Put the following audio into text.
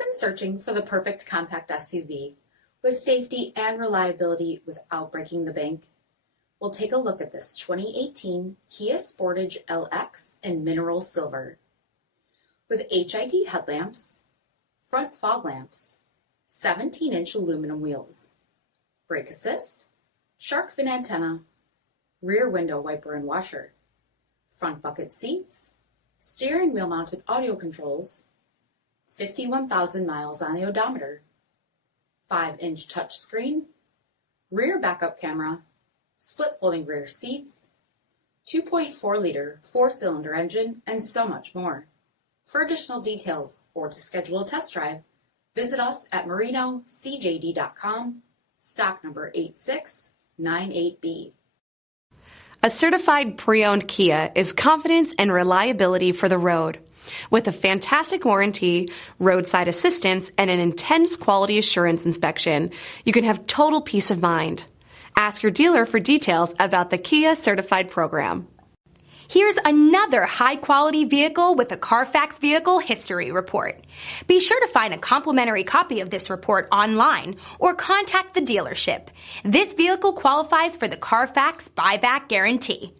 been searching for the perfect compact SUV with safety and reliability without breaking the bank? We'll take a look at this 2018 Kia Sportage LX in mineral silver. With HID headlamps, front fog lamps, 17-inch aluminum wheels, brake assist, shark fin antenna, rear window wiper and washer, front bucket seats, steering wheel mounted audio controls, 51,000 miles on the odometer, 5-inch touchscreen, rear backup camera, split folding rear seats, 2.4-liter 4-cylinder engine, and so much more. For additional details or to schedule a test drive, visit us at MARINOCJD.com, stock number 8698B. A certified pre-owned Kia is confidence and reliability for the road. With a fantastic warranty, roadside assistance, and an intense quality assurance inspection, you can have total peace of mind. Ask your dealer for details about the Kia Certified program. Here's another high-quality vehicle with a Carfax Vehicle History Report. Be sure to find a complimentary copy of this report online or contact the dealership. This vehicle qualifies for the Carfax Buyback Guarantee.